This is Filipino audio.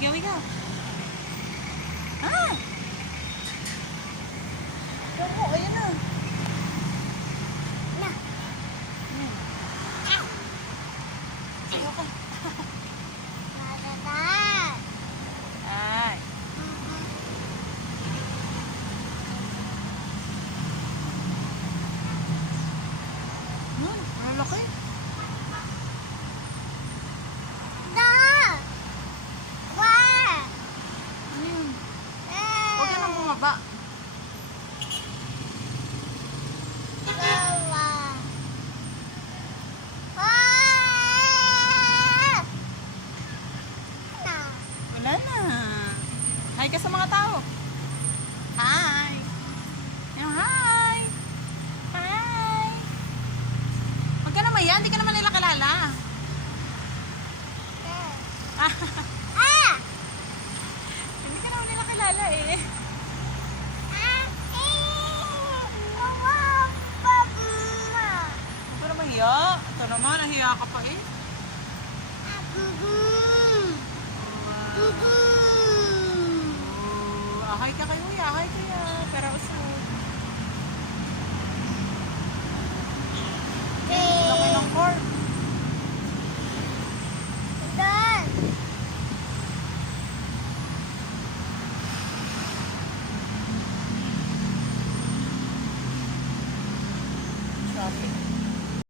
Ikaw, ikaw. Ah! Ikaw mo, ayan na. Na. Ayan. Ikaw ka. Madadat. Ay. Nun, ang laki. Da. Wa. Ano yun? Huwag ka nang bumaba. Dawa. Wa. Na. Wala na. Hi ka sa mga tao. Hi. Yung hi. Hi. Huwag ka na maya, hindi ka naman nila kalala. Ah. Hindi ka naman nila kalala eh. Ah. Wawa. Papa. Huwag ka na mahiya. Ito naman, nahiya ka pa eh. Oh, ahay ka kayo, ahay kaya. Pero usod.